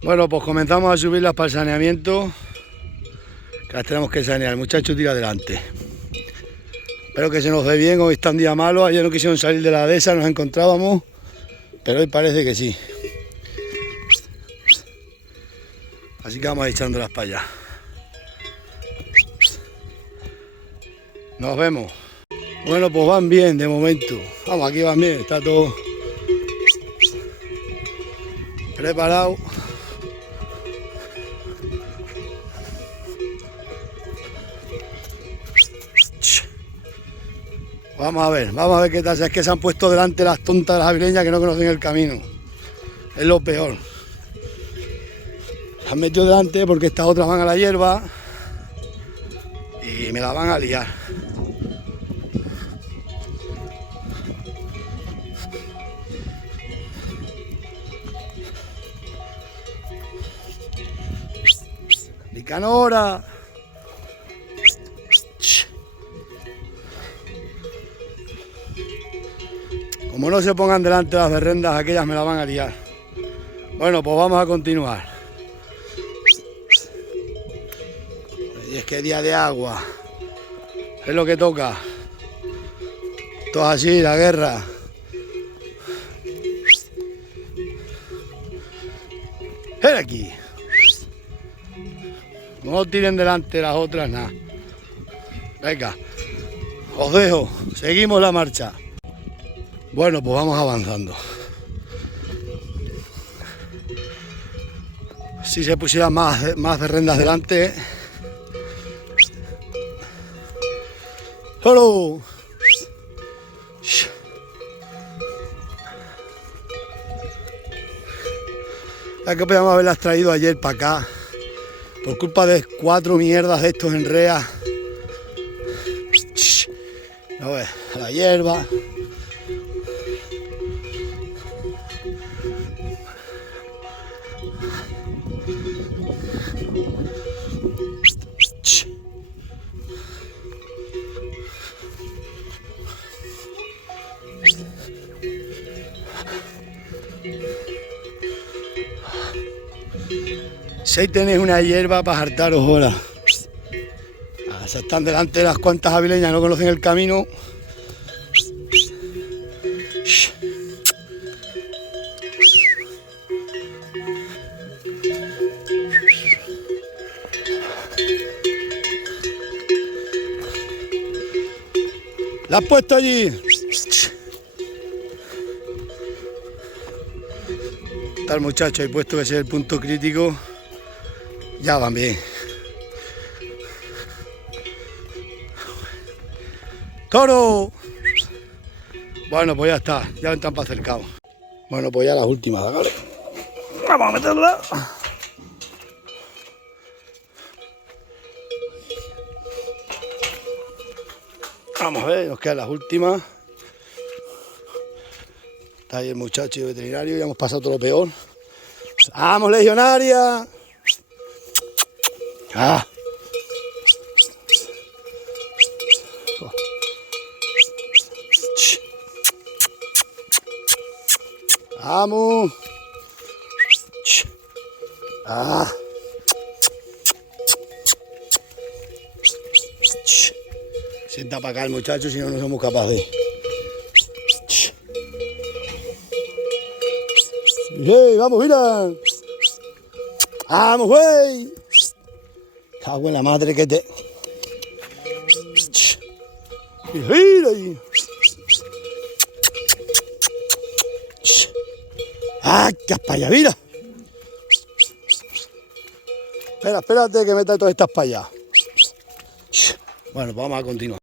Bueno, pues comenzamos a subirlas para el saneamiento, que las tenemos que sanear. El muchacho tira adelante. Espero que se nos dé bien. Hoy está un día malo. Ayer no quisieron salir de la dehesa, nos encontrábamos, pero hoy parece que sí. Así que vamos a ir echándolas para allá. Nos vemos. Bueno, pues van bien de momento. Vamos, aquí van bien, está todo preparado. Vamos a ver qué tal. Es que se han puesto delante las tontas de las avileñas que no conocen el camino. Es lo peor. Se han metido delante porque estas otras van a la hierba y me la van a liar. Nicanora. Como no se pongan delante las berrendas, aquellas me la van a liar. Bueno, pues vamos a continuar. Y es que día de agua. Es lo que toca. Todo así, la guerra. ¡Ven aquí! No tiren delante las otras, nada. Venga, os dejo. Seguimos la marcha. Bueno, pues vamos avanzando. Si se pusieran más berrendas delante. ¡Solo! Ya que podíamos haberlas traído ayer para acá. Por culpa de 4 mierdas de estos enreas. A ver, la hierba. Si ahí tenéis una hierba para hartaros ahora. Se están delante de las cuantas avileñas, no conocen el camino. La has puesto allí. Está el muchacho ahí puesto, que ese es el punto crítico. Ya van bien. ¡Toro! Bueno, pues ya está, ya están para acercados. Bueno, pues ya las últimas, ¿vale? Vamos a meterla. Vamos a ver, nos quedan las últimas. Está ahí el muchacho veterinario, ya hemos pasado todo lo peor. ¡Vamos, legionaria! ¡Ah! ¡Vamos! ¡Ah! Sienta para acá el muchacho, si no, no somos capaces. ¡Hey, vamos, mira! ¡Vamos, güey! Cago en la madre que te... ¡Mira ahí! ¡Ah, qué para allá, mira! Espérate que meta todas estas para allá. Bueno, pues vamos a continuar.